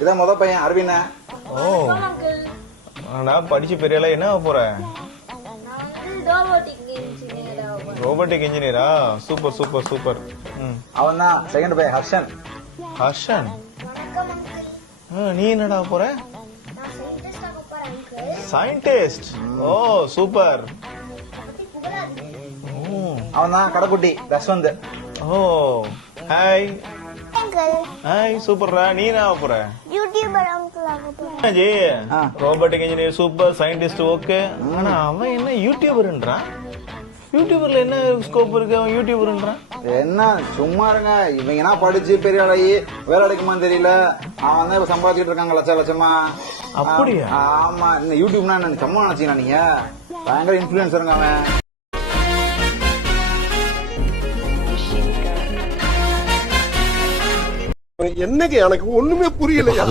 இதான் முத பையன் அரவிந்த். ஓ நான் படிச்சு பெரிய என்ன ஆக போற? ரோபோட்டிக் இன்ஜினியரா? Super super super. அவன் தான் செகண்ட் பையன் ஹர்ஷன். ஹர்ஷன் நீ என்னடா போற? சயின்டிஸ்ட். ஓ சூப்பர். அவன் தான் கடைக்குட்டி தஸ்வந்த். ஓ ஹாய் ஹாய் சூப்பர்ரா. நீ என்ன ஆக போற? யூடியூபர் அங்கிள் ஆக போறேன். Robotic engineer super, scientist okay. ஆனா அவன் என்ன யூடியூபர்ன்றான்? யூடியூபர்ல என்ன ஸ்கோப் இருக்கு? அவன் யூடியூபர்ன்றான். என்ன சும்மா இருங்க, இவங்க என்ன படிச்சு பெரிய ஆளாயி வேலை அடைக்குமான்னு தெரியல. அவன் தான் இப்ப சம்பாதிச்சுட்டு இருக்காங்க லட்ச லட்சமா. அப்படியா? ஆமா. இந்த யூடியூப்னா என்ன சும்மா நினைச்சீங்களா நீங்க? பயங்கர இன்ஃபுளுசருங்க அவன். என்னங்க எனக்கு ஒண்ணுமே புரியலையா?